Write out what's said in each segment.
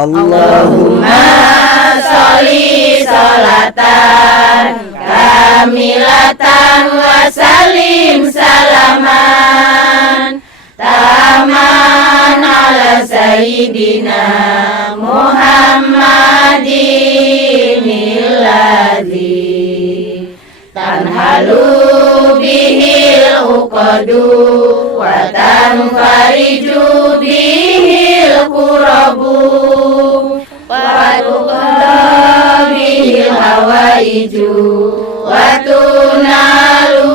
Allahumma sholli sholatan kamilatan wa salim salaman taman ala sayyidina Muhammadin illadhi tanhalu bihil uqadu wa tanfariju bihil kurabu wa tuqda bihil hawaiju wa tunalu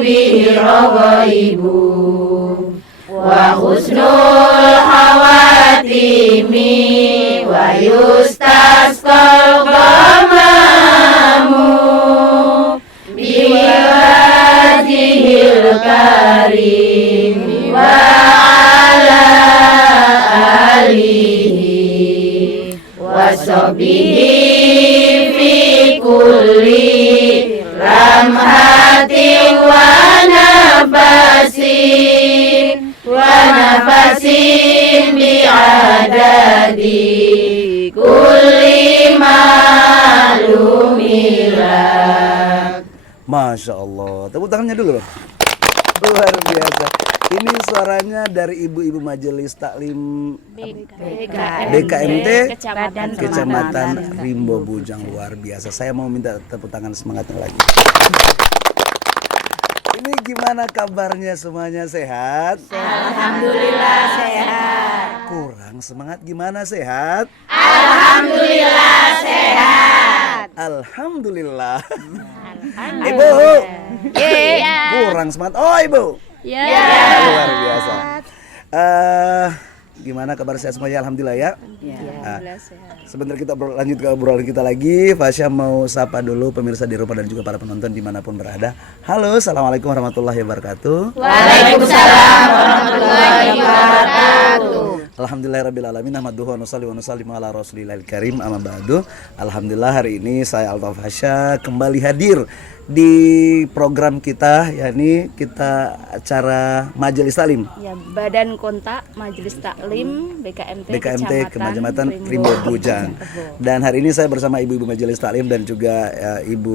bihil ghaibu wa husnul hawatimi wa yustasqal ghamamu biwajhil karim wa ala alihi wa sahbihi fi kulli ramhatin wa nafasin bi'adadi kulli ma'lumillah. Masya Allah, tepuk tangannya dulu loh. Luar biasa. Ini suaranya dari ibu-ibu majelis taklim BKMT Kecamatan Rimbo Bujang. Luar biasa. Saya mau minta tepuk tangan semangatnya lagi. Ini gimana kabarnya, semuanya sehat? Alhamdulillah sehat. Kurang semangat gimana, sehat? Alhamdulillah sehat. Alhamdulillah. Ibu, kurang semangat. Oh ibu, luar biasa. Gimana kabar sehat semuanya? Alhamdulillah ya. Sebentar kita lanjut ke obrolan kita lagi. Fasya mau sapa dulu pemirsa di rumah dan juga para penonton dimanapun berada. Halo, assalamualaikum warahmatullahi wabarakatuh. Waalaikumsalam warahmatullahi wabarakatuh. Alhamdulillahirrabbilalamin. Ahmaduhu wa nusalli ala rasulillahil karim, amma ba'du. Alhamdulillah hari ini saya Altaf Fasya kembali hadir di program kita, yakni kita acara Majelis Taklim ya, Badan Kontak Majelis Taklim BKMT Kecamatan Rimbo Bujang. Dan hari ini saya bersama ibu-ibu Majelis Taklim dan juga Ibu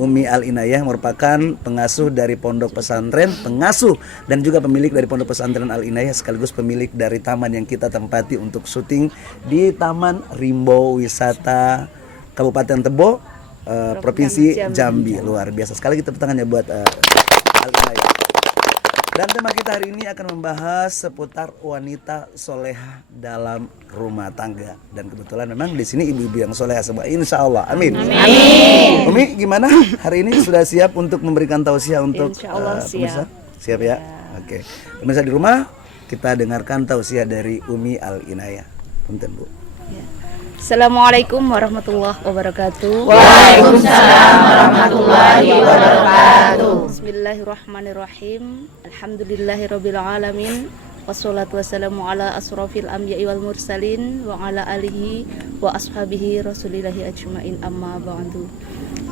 Umi Al-Inayah, merupakan pengasuh dari pondok pesantren, pengasuh dan juga pemilik dari pondok pesantren Al-Inayah, sekaligus pemilik dari taman yang kita tempati untuk syuting di Taman Rimbo Wisata Kabupaten Tebo, Provinsi Jambi. Luar biasa sekali, kita tangannya buat Al-Inayah. Dan tema kita hari ini akan membahas seputar wanita solehah dalam rumah tangga. Dan kebetulan memang di sini ibu-ibu yang solehah semua, insya Allah. Amin. Amin. Umi, gimana hari ini, sudah siap untuk memberikan tausiah untuk pemirsa? Siap ya? Oke. Pemirsa di rumah, kita dengarkan tausiah dari Umi Al-Inayah. Punten Bu. Assalamualaikum warahmatullahi wabarakatuh. Waalaikumsalam warahmatullahi wabarakatuh. Bismillahirrahmanirrahim. Alhamdulillahirabbil alamin. Wassalatu wassalamu ala asrofil anbiya'i wal mursalin wa ala alihi wa ashabihi rasulillahi ajmain, amma ba'du.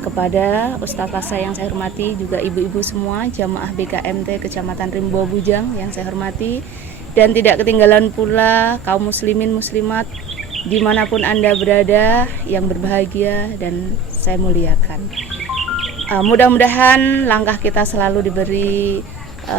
Kepada ustazah yang saya hormati, juga ibu-ibu semua jamaah BKMT Kecamatan Rimbo Bujang yang saya hormati, dan tidak ketinggalan pula kaum muslimin muslimat dimanapun Anda berada yang berbahagia dan saya muliakan. Mudah-mudahan langkah kita selalu diberi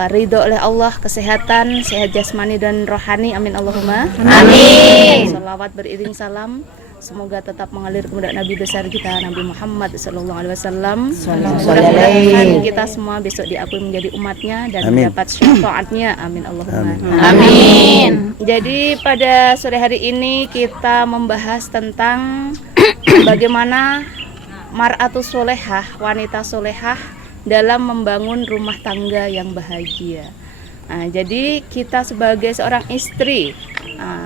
ridho oleh Allah, kesehatan, sehat jasmani dan rohani, amin Allahumma amin. Salawat beriring salam semoga tetap mengalir kepada Nabi besar kita Nabi Muhammad SAW. Mudah-mudahan kita semua besok diakui menjadi umatnya dan mendapat syafaatnya, amin Allahumma amin. Jadi pada sore hari ini kita membahas tentang bagaimana mar'atus solehah, wanita solehah dalam membangun rumah tangga yang bahagia. Jadi kita sebagai seorang istri,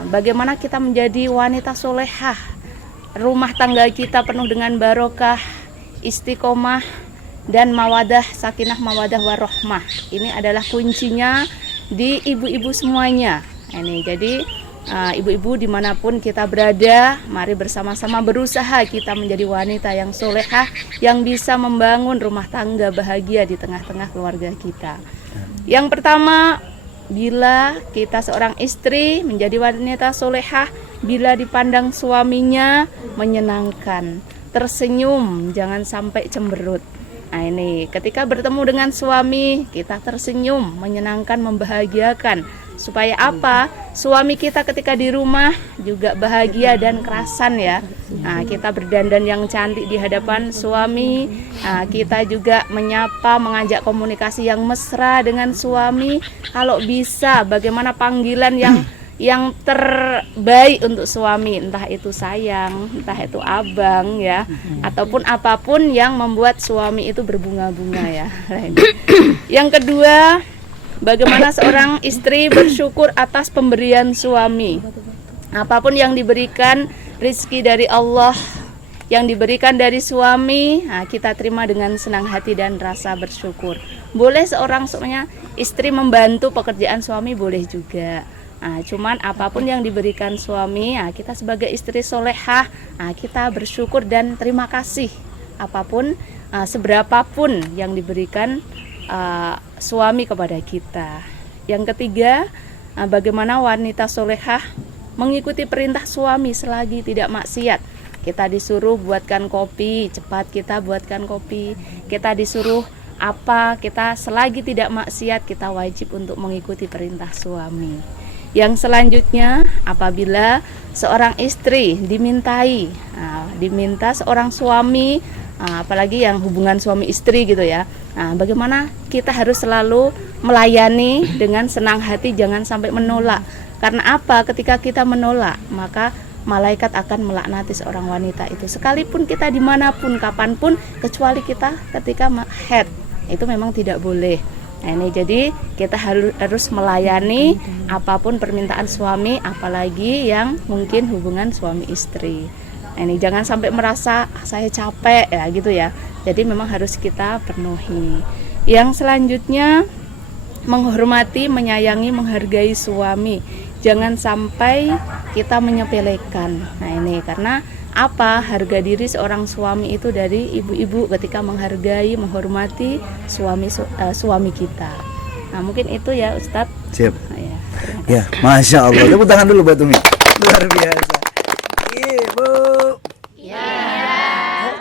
bagaimana kita menjadi wanita solehah, rumah tangga kita penuh dengan barokah, istiqomah dan mawadah, sakinah, mawadah warohmah. Ini adalah kuncinya di ibu-ibu semuanya. Ini jadi ibu-ibu dimanapun kita berada, mari bersama-sama berusaha kita menjadi wanita yang solehah, yang bisa membangun rumah tangga bahagia di tengah-tengah keluarga kita. Yang pertama, bila kita seorang istri menjadi wanita solehah, bila dipandang suaminya menyenangkan, tersenyum, jangan sampai cemberut. Nah ini, ketika bertemu dengan suami, kita tersenyum, menyenangkan, membahagiakan. Supaya apa? Suami kita ketika di rumah juga bahagia dan kerasan ya. Nah, kita berdandan yang cantik di hadapan suami. Nah, kita juga menyapa, mengajak komunikasi yang mesra dengan suami. Kalau bisa, bagaimana panggilan yang terbaik untuk suami, entah itu sayang, entah itu abang ya, ataupun apapun yang membuat suami itu berbunga-bunga ya. Yang kedua, bagaimana seorang istri bersyukur atas pemberian suami. Apapun yang diberikan, rezeki dari Allah, yang diberikan dari suami, nah, kita terima dengan senang hati dan rasa bersyukur. Boleh seorang istri membantu pekerjaan suami, boleh juga. Nah, cuman apapun yang diberikan suami, nah, kita sebagai istri solehah, nah, kita bersyukur dan terima kasih. Apapun, seberapapun yang diberikan suami kepada kita. Yang ketiga, bagaimana wanita solehah mengikuti perintah suami selagi tidak maksiat. Kita disuruh buatkan kopi, cepat kita buatkan kopi. Kita disuruh apa, kita selagi tidak maksiat, kita wajib untuk mengikuti perintah suami. Yang selanjutnya, apabila seorang istri diminta seorang suami, apalagi yang hubungan suami istri gitu ya, bagaimana kita harus selalu melayani dengan senang hati, jangan sampai menolak. Karena apa? Ketika kita menolak, maka malaikat akan melaknati seorang wanita itu, sekalipun kita dimanapun, kapanpun, kecuali kita ketika haid, itu memang tidak boleh. Nah ini, jadi kita harus melayani apapun permintaan suami, apalagi yang mungkin hubungan suami istri. Nah ini, jangan sampai merasa saya capek ya gitu ya. Jadi memang harus kita penuhi. Yang selanjutnya, menghormati, menyayangi, menghargai suami. Jangan sampai kita menyepelekan. Nah ini, karena apa? Harga diri seorang suami itu dari ibu-ibu ketika menghargai, menghormati suami kita. Nah mungkin itu ya Ustadz. Siap. Ya, Masya Allah. Tepuk tangan dulu buat Umi. Luar biasa. Ibu. Ya.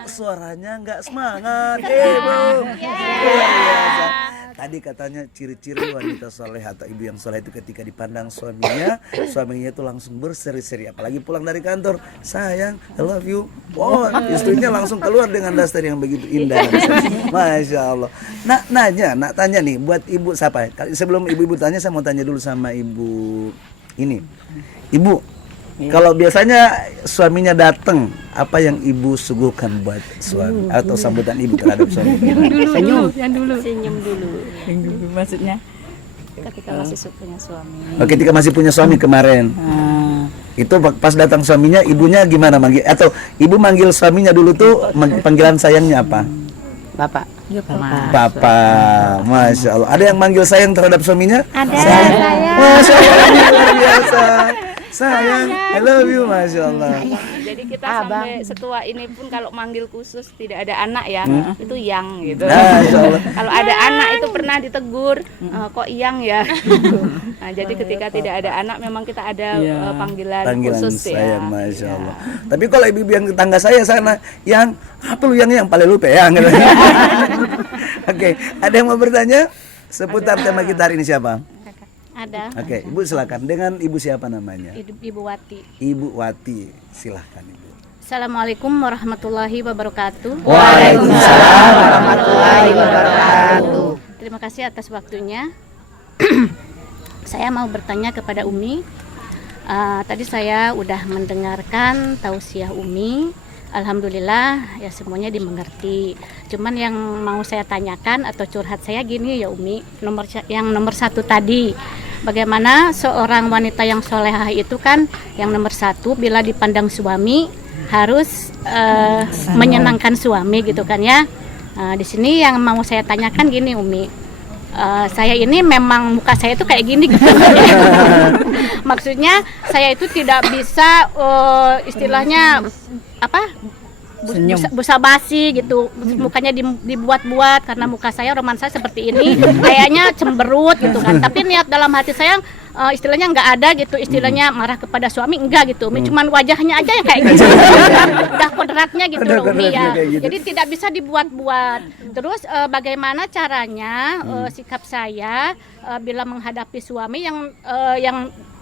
Kok suaranya nggak semangat, Ibu? Luar biasa. Tadi katanya ciri-ciri wanita soleh atau ibu yang soleh itu ketika dipandang suaminya itu langsung berseri-seri. Apalagi pulang dari kantor, sayang, I love you. Oh, istrinya langsung keluar dengan daster yang begitu indah. Masya Allah. Nak tanya nih buat ibu siapa? Sebelum ibu-ibu tanya, saya mau tanya dulu sama ibu ini. Ibu, kalau biasanya suaminya datang, apa yang ibu suguhkan buat suami atau sambutan ibu terhadap suami? Senyum dulu. Maksudnya Ketika masih punya suami. Ketika masih punya suami kemarin. Itu pas datang suaminya, ibunya gimana manggil? Atau ibu manggil suaminya dulu tuh panggilan sayangnya apa? Bapak. Papa. Masya Allah. Ada yang manggil sayang terhadap suaminya? Ada. Masya Allah, luar biasa. Sayang, I love you, Masya Allah. Jadi kita sampai setua ini pun kalau manggil khusus tidak ada anak ya, itu yang gitu. Masya Allah. Kalau ada anak itu pernah ditegur, kok yang ya. Nah, jadi ketika tidak ada anak memang kita ada panggilan khusus sayang, ya. Masya Allah. Tapi kalau ibu-ibu yang tetangga saya sana, yang apa lu yang paling lupa ya? Oke, ada yang mau bertanya seputar tema kita hari ini siapa? Ada. Oke, ibu silakan. Dengan ibu siapa namanya? Ibu Wati. Ibu Wati, silahkan ibu. Assalamualaikum warahmatullahi wabarakatuh. Waalaikumsalam warahmatullahi wabarakatuh. Terima kasih atas waktunya. Saya mau bertanya kepada Umi. Tadi saya udah mendengarkan tausiah Umi. Alhamdulillah ya semuanya dimengerti. Cuman yang mau saya tanyakan atau curhat saya gini ya Umi, yang nomor satu tadi, bagaimana seorang wanita yang solehah itu kan yang nomor satu bila dipandang suami harus menyenangkan suami gitu kan ya. Di sini yang mau saya tanyakan gini Umi, saya ini memang muka saya itu kayak gini gitu. Maksudnya saya itu tidak bisa istilahnya apa busa basi gitu, mukanya dibuat-buat karena muka saya, roman saya seperti ini, kayaknya cemberut gitu kan. Tapi niat dalam hati saya istilahnya nggak ada gitu, istilahnya marah kepada suami enggak gitu, cuman wajahnya aja yang kayak gitu. Udah kodratnya gitu loh Umi ya. Jadi tidak bisa dibuat-buat. Terus bagaimana caranya sikap saya bila menghadapi suami yang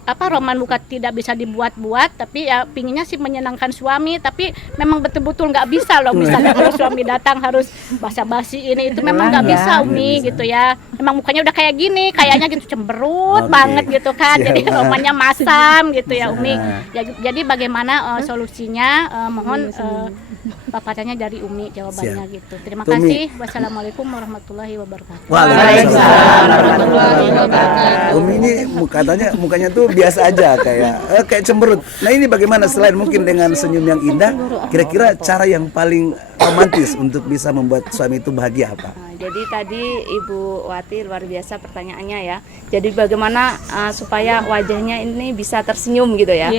roman muka tidak bisa dibuat-buat, tapi ya pinginnya sih menyenangkan suami, tapi memang betul-betul nggak bisa loh. Misalnya kalau suami datang harus basa-basi ini itu memang nggak bisa Umi gitu ya. Memang mukanya udah kayak gini, kayaknya gitu cemberut banget gitu kan. Jadi romannya masam gitu ya Umi. Jadi bagaimana solusinya? Mohon Bapak tanya dari Umi jawabannya gitu. Terima kasih. Wassalamualaikum warahmatullahi wabarakatuh. Waalaikumsalam warahmatullahi wabarakatuh. Umi ini mukanya tuh biasa aja kayak cemberut. Nah ini bagaimana selain mungkin dengan senyum yang indah, kira-kira cara yang paling romantis untuk bisa membuat suami itu bahagia apa? Jadi tadi Ibu Wati luar biasa pertanyaannya ya. Jadi bagaimana supaya wajahnya ini bisa tersenyum gitu ya.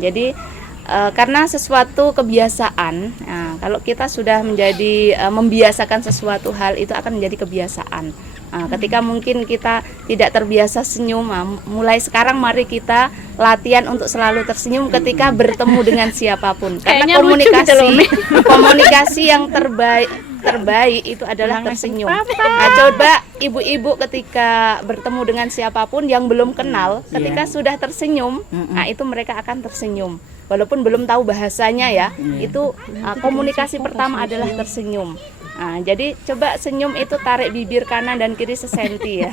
Jadi karena sesuatu kebiasaan, kalau kita sudah menjadi membiasakan sesuatu hal itu akan menjadi kebiasaan. Ketika mungkin kita tidak terbiasa senyum, mulai sekarang mari kita latihan untuk selalu tersenyum ketika bertemu dengan siapapun. Karena komunikasi yang terbaik itu adalah tersenyum. Nah, coba ibu-ibu ketika bertemu dengan siapapun yang belum kenal, ketika sudah tersenyum, nah itu mereka akan tersenyum. Walaupun belum tahu bahasanya ya, itu komunikasi pertama adalah tersenyum. Nah, jadi coba senyum itu tarik bibir kanan dan kiri sesenti ya.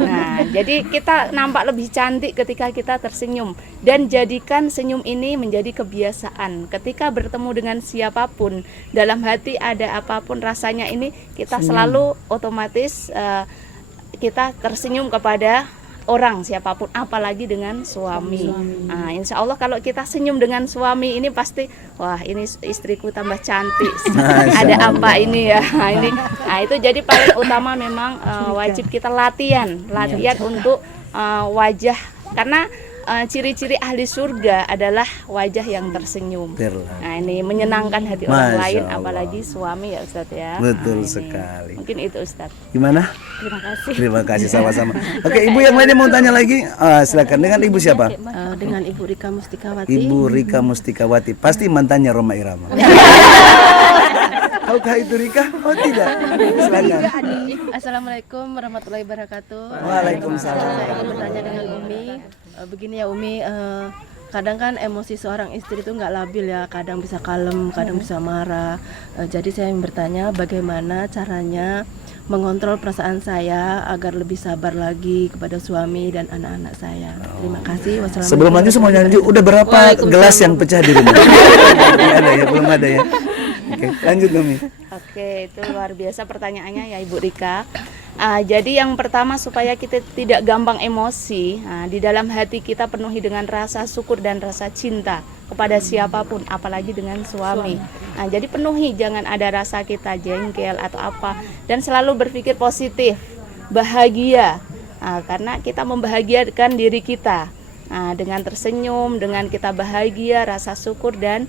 Nah, jadi kita nampak lebih cantik ketika kita tersenyum, dan jadikan senyum ini menjadi kebiasaan. Ketika bertemu dengan siapapun, dalam hati ada apapun rasanya ini, kita selalu otomatis kita tersenyum kepada orang siapapun, apalagi dengan suami. Nah, insya Allah kalau kita senyum dengan suami ini pasti, wah ini istriku tambah cantik. Ada apa ini ya? Nah itu jadi paling utama memang wajib kita latihan untuk wajah, karena ciri-ciri ahli surga adalah wajah yang tersenyum. Nah ini menyenangkan hati orang lain, apalagi suami ya Ustadz ya. Betul sekali. Mungkin itu Ustadz. Gimana? Terima kasih. Terima kasih sama-sama. Oke, Ibu yang lainnya mau tanya lagi? Silakan. Dengan Ibu siapa? Dengan Ibu Rika Mustikawati. Ibu Rika Mustikawati. Pasti mantannya Roma Irama. Tahukah itu Rika? Oh tidak. Silakan. Assalamualaikum warahmatullahi wabarakatuh. Waalaikumsalam. Saya ingin bertanya dengan Umi. Begini ya Umi, kadang kan emosi seorang istri itu nggak labil ya. Kadang bisa kalem, kadang bisa marah. Jadi saya ingin bertanya bagaimana caranya mengontrol perasaan saya agar lebih sabar lagi kepada suami dan anak-anak saya. Terima kasih. Wassalamualaikum. Sebelum lanjut semuanya lanjut, udah berapa gelas yang pecah di rumah? Belum ada ya, belum ada ya. Oke, lanjut Umi. Oke, itu luar biasa pertanyaannya ya Ibu Rika. Jadi yang pertama supaya kita tidak gampang emosi, di dalam hati kita penuhi dengan rasa syukur dan rasa cinta kepada siapapun, apalagi dengan suami. Jadi penuhi, jangan ada rasa kita jengkel atau apa, dan selalu berpikir positif, bahagia, karena kita membahagiakan diri kita dengan tersenyum, dengan kita bahagia, rasa syukur dan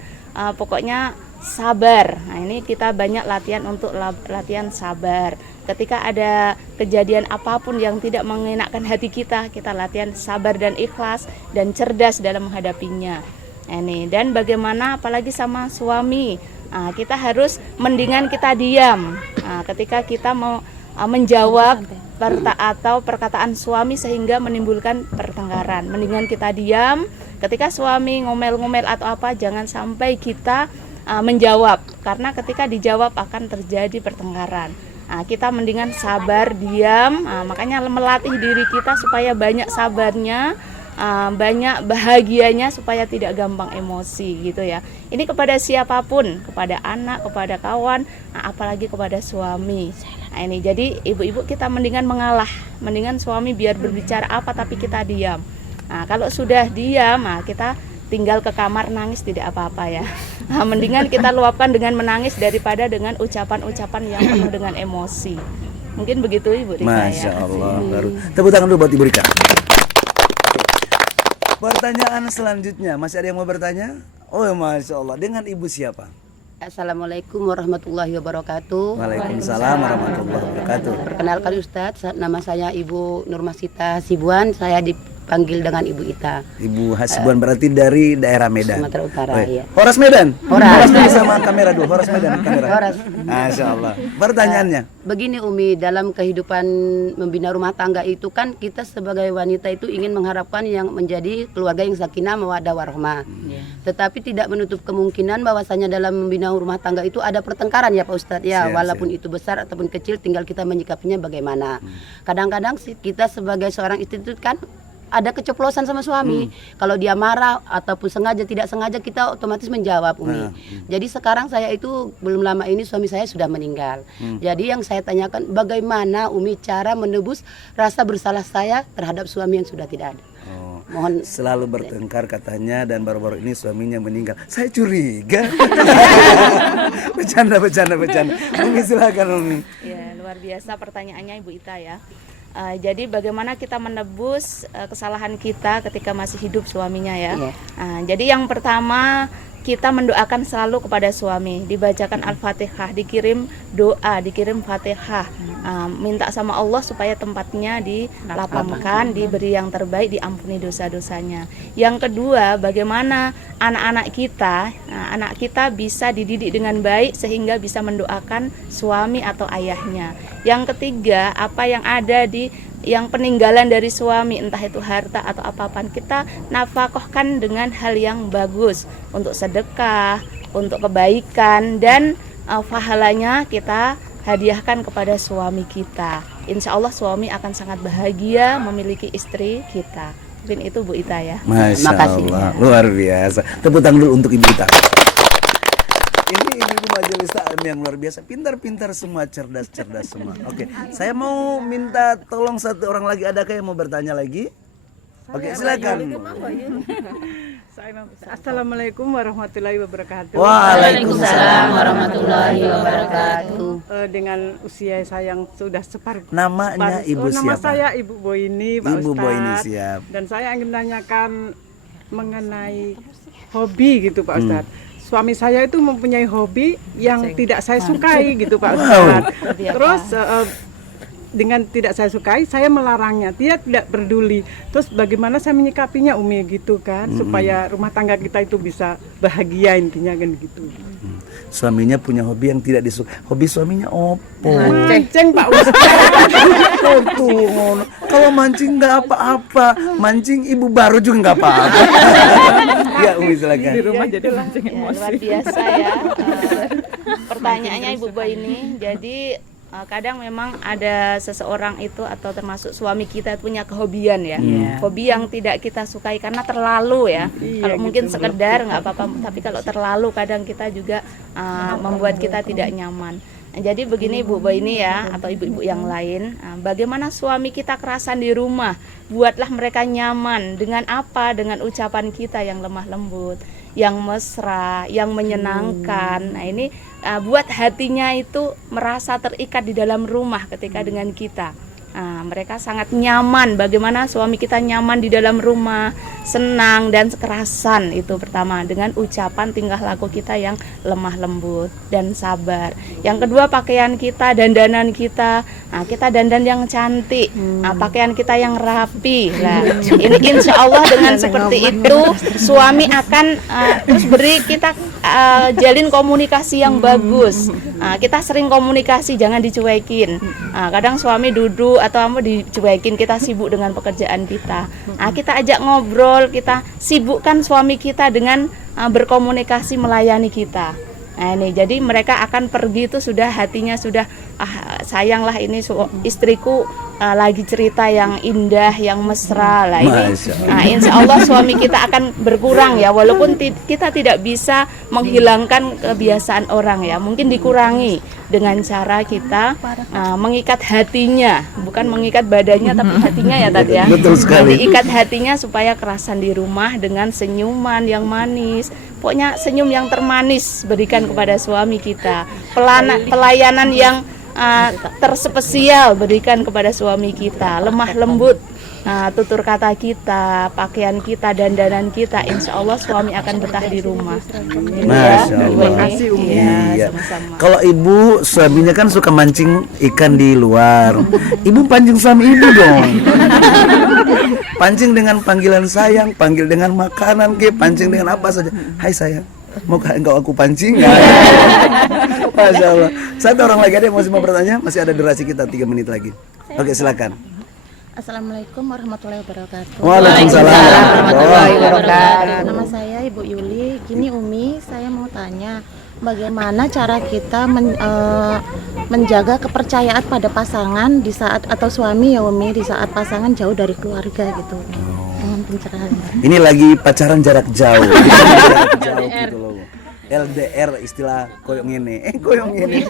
pokoknya sabar. Nah ini kita banyak latihan untuk latihan sabar. Ketika ada kejadian apapun yang tidak mengenakkan hati kita latihan sabar dan ikhlas dan cerdas dalam menghadapinya. Ini dan bagaimana apalagi sama suami, kita harus mendingan kita diam ketika kita mau menjawab perkataan suami sehingga menimbulkan pertengkaran. Mendingan kita diam ketika suami ngomel-ngomel atau apa, jangan sampai kita menjawab, karena ketika dijawab akan terjadi pertengkaran. Kita mendingan sabar, diam, makanya melatih diri kita supaya banyak sabarnya, banyak bahagianya, supaya tidak gampang emosi gitu ya. Ini kepada siapapun, kepada anak, kepada kawan, apalagi kepada suami. Nah ini jadi ibu-ibu kita mendingan mengalah, mendingan suami biar berbicara apa tapi kita diam. Kalau sudah diam, kita tinggal ke kamar nangis tidak apa-apa ya. Mendingan kita luapkan dengan menangis daripada dengan ucapan-ucapan yang penuh dengan emosi. Mungkin begitu Ibu Rika. Masya Allah. Baru. Tepuk tangan dulu buat Ibu Rika. Pertanyaan selanjutnya, masih ada yang mau bertanya? Oh Masya Allah, dengan Ibu siapa? Assalamualaikum warahmatullahi wabarakatuh. Waalaikumsalam warahmatullahi wabarakatuh. Perkenalkan Ustadz, nama saya Ibu Nurmasita Hasibuan. Saya dipanggil dengan Ibu Ita. Ibu Hasibuan berarti dari daerah Medan. Sumatera Utara, Oh, iya. ya. Horas Medan. Horas. dulu sama kamera dulu. Horas Medan kamera. Horas. Masya Allah. Pertanyaannya. Begini Umi, dalam kehidupan membina rumah tangga itu kan kita sebagai wanita itu ingin mengharapkan yang menjadi keluarga yang sakinah mawaddah warahmah. Tetapi tidak menutup kemungkinan bahwasanya dalam membina rumah tangga itu ada pertengkaran ya Pak Ustadz ya, Siap, walaupun itu besar ataupun kecil, tinggal kita menyikapinya bagaimana. Kadang-kadang kita sebagai seorang istri itu kan ada keceplosan sama suami. Kalau dia marah ataupun sengaja tidak sengaja, kita otomatis menjawab Umi. Jadi sekarang saya itu belum lama ini suami saya sudah meninggal. Jadi yang saya tanyakan, bagaimana Umi cara menebus rasa bersalah saya terhadap suami yang sudah tidak ada. Mohon Selalu bertengkar katanya, dan baru-baru ini suaminya meninggal. Saya curiga. Bercanda. Umi silakan Umi. Ya, luar biasa pertanyaannya Ibu Ita ya. Jadi bagaimana kita menebus kesalahan kita ketika masih hidup suaminya ya. Iya. Jadi yang pertama, kita mendoakan selalu kepada suami, dibacakan Al-Fatihah, dikirim doa, dikirim Fatihah, minta sama Allah supaya tempatnya dilapangkan, diberi yang terbaik, diampuni dosa-dosanya. Yang kedua, bagaimana anak kita bisa dididik dengan baik sehingga bisa mendoakan suami atau ayahnya. Yang ketiga, apa yang ada yang peninggalan dari suami, entah itu harta atau apapun, kita nafkahkan dengan hal yang bagus, untuk sedekah, untuk kebaikan, dan pahalanya kita hadiahkan kepada suami kita. Insya Allah suami akan sangat bahagia memiliki istri kita. Mungkin itu Bu Ita ya. Masya Makasih. Allah, luar biasa. Tepuk tangan dulu untuk Ibu Ita. Ini ibu-ibu majelis taklim yang luar biasa, pintar-pintar semua, cerdas semua. Oke, saya mau minta tolong satu orang lagi, adakah yang mau bertanya lagi? Oke, silakan. Assalamualaikum warahmatullahi wabarakatuh. Waalaikumsalam warahmatullahi wabarakatuh. Dengan usia saya yang sudah Namanya Ibu nama siapa? saya Ibu Boini, Pak Ibu Ustadz. Boini, siap. Dan saya ingin menanyakan mengenai hobi gitu Pak Ustadz. Suami saya itu mempunyai hobi yang tidak saya sukai gitu Pak Ustadz. Terus dengan tidak saya sukai, saya melarangnya. Dia tidak peduli. Terus bagaimana saya menyikapinya Umi gitu kan, supaya rumah tangga kita itu bisa bahagia, intinya kan gitu. Suaminya punya hobi yang tidak disukai. Hobi suaminya opo? Mancing Pak Ustadz. Tuh, kalau mancing nggak apa-apa, mancing ibu baru juga nggak apa-apa. Ya Umi silakan. Di rumah jadi mancing Ya, emosi. luar biasa ya. Pertanyaannya Ibu Boy ini. Jadi kadang memang ada seseorang itu atau termasuk suami kita punya kehobian ya. Hobi yang tidak kita sukai karena terlalu ya. Kalau mungkin sekedar nggak apa-apa, tapi kalau terlalu kadang kita juga membuat kita tidak nyaman. Jadi begini Bu Boy ini ya, atau ibu-ibu yang lain, bagaimana suami kita kerasan di rumah, buatlah mereka nyaman. Dengan apa? Dengan ucapan kita yang lemah lembut, yang mesra, yang menyenangkan. Nah ini buat hatinya itu merasa terikat di dalam rumah ketika dengan kita. Mereka sangat nyaman. Bagaimana suami kita nyaman di dalam rumah, senang dan kekerasan, itu pertama, dengan ucapan tingkah laku kita yang lemah lembut dan sabar. Yang kedua, pakaian kita, dandanan kita. Kita dandan yang cantik, pakaian kita yang rapi. Nah, ini insya Allah dengan seperti itu suami akan terus beri kita jalin komunikasi yang bagus. Kita sering komunikasi, jangan dicuekin. Kadang suami duduk atau dicuekin, kita sibuk dengan pekerjaan kita. Kita ajak ngobrol, kita sibukkan suami kita dengan berkomunikasi, melayani kita. Nah ini, jadi mereka akan pergi itu sudah hatinya sudah sayanglah ini istriku lagi cerita yang indah, yang mesra lah ini. Insya Allah suami kita akan berkurang ya, walaupun kita tidak bisa menghilangkan kebiasaan orang ya, mungkin dikurangi dengan cara kita mengikat hatinya, bukan mengikat badannya tapi hatinya ya Tati ya. Betul sekali. Diikat hatinya supaya kerasan di rumah dengan senyuman yang manis. Pokoknya senyum yang termanis berikan kepada suami kita. Pelayanan yang terspesial berikan kepada suami kita. Lemah lembut Nah, tutur kata kita, pakaian kita, dandanan kita, insya Allah suami akan betah di rumah. Gitu ya, Masya Ibu Allah. Umi. Iya. Iya, sama-sama. Kalau ibu suaminya kan suka mancing ikan di luar, ibu pancing suami ibu dong. Pancing dengan panggilan sayang, panggil dengan makanan, pancing dengan apa saja. Hai sayang, mau engkau aku pancing? Masya Allah. Satu orang lagi ada yang masih mau bertanya, masih ada durasi kita 3 menit lagi. Oke, silakan. Assalamualaikum warahmatullahi wabarakatuh. Waalaikumsalam warahmatullahi wabarakatuh. Nama saya Ibu Yuli. Gini Umi, saya mau tanya bagaimana cara kita menjaga kepercayaan pada pasangan di saat atau suami ya Umi di saat pasangan jauh dari keluarga gitu. Mohon pencerahan. Ini lagi pacaran jarak jauh. Jarak jauh gitu loh. LDR istilah koyong ini. Koyong ini.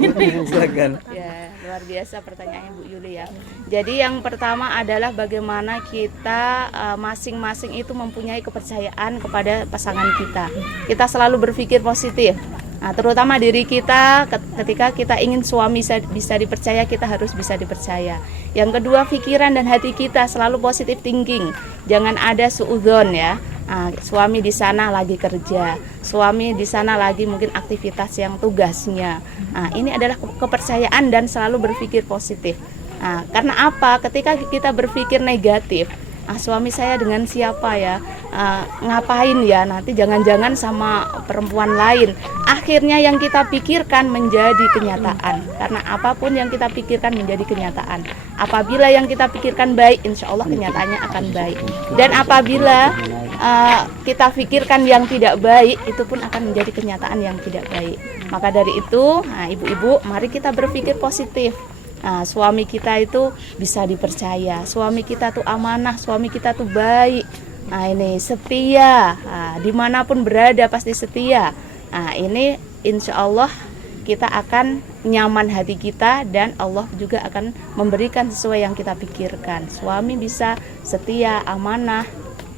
Silakan. Ya, luar biasa pertanyaannya Bu Yuli ya. Jadi yang pertama adalah bagaimana kita masing-masing itu mempunyai kepercayaan kepada pasangan kita. Kita selalu berpikir positif. Nah, terutama diri kita ketika kita ingin suami bisa dipercaya, kita harus bisa dipercaya. Yang kedua, pikiran dan hati kita selalu positive thinking. Jangan ada suudzon ya. Nah, suami di sana lagi kerja, suami di sana lagi mungkin aktivitas yang tugasnya. Nah, ini adalah kepercayaan dan selalu berpikir positif. Nah, karena apa? Ketika kita berpikir negatif, suami saya dengan siapa ya, ngapain ya, nanti jangan-jangan sama perempuan lain. Akhirnya yang kita pikirkan menjadi kenyataan. Karena apapun yang kita pikirkan menjadi kenyataan. Apabila yang kita pikirkan baik, insya Allah kenyataannya akan baik. Dan apabila kita pikirkan yang tidak baik, itu pun akan menjadi kenyataan yang tidak baik. Maka dari itu, ibu-ibu, mari kita berpikir positif. Suami kita itu bisa dipercaya, suami kita tuh amanah, suami kita tuh baik. Ini setia, dimanapun berada pasti setia. Ini insya Allah kita akan nyaman hati kita dan Allah juga akan memberikan sesuai yang kita pikirkan. Suami bisa setia, amanah,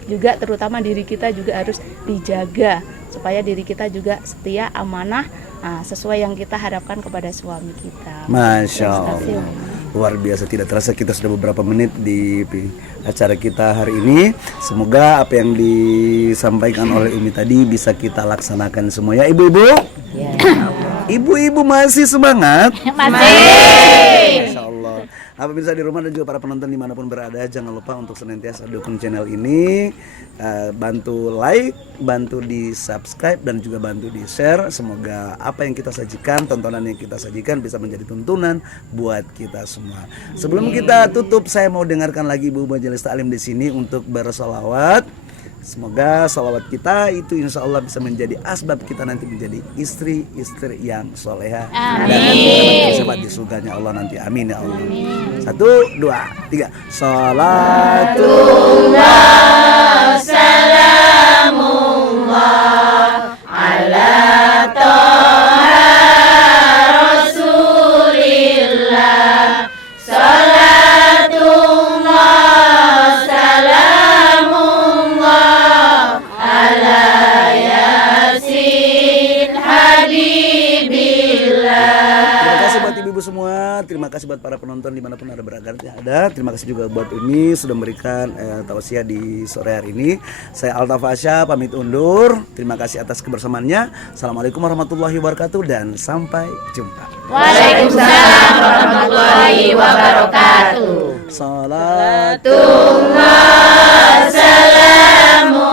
juga terutama diri kita juga harus dijaga supaya diri kita juga setia, amanah, sesuai yang kita harapkan kepada suami kita. Masya Allah, luar biasa. Tidak terasa kita sudah beberapa menit di acara kita hari ini. Semoga apa yang disampaikan oleh Umi tadi bisa kita laksanakan semua ya ibu-ibu. Ibu-ibu masih semangat? Masih. Masya Allah. Apa bisa di rumah dan juga para penonton dimanapun berada, jangan lupa untuk senantiasa dukung channel ini, bantu like, bantu di subscribe dan juga bantu di share. Semoga apa yang kita sajikan, tontonan yang kita sajikan bisa menjadi tuntunan buat kita semua. Sebelum kita tutup, saya mau dengarkan lagi Ibu Majelis Ta'lim di sini untuk bersolawat. Semoga salawat kita itu insya Allah bisa menjadi asbab kita nanti menjadi istri-istri yang soleha. Dan nanti kita di surganya Allah nanti. Amin ya Allah. 1, 2, 3. Salatullah salamullah ala toha rasulillah. Salatullah salamullah ala yasin habibillah. Terima kasih buat ibu-ibu semua. Terima kasih buat para penonton dimanapun ada berada. Terima kasih juga buat Umi sudah memberikan tausiah di sore hari ini. Saya Alta Fasya pamit undur. Terima kasih atas kebersamaannya. Assalamualaikum warahmatullahi wabarakatuh dan sampai jumpa. Waalaikumsalam warahmatullahi wabarakatuh. Salatullah salamu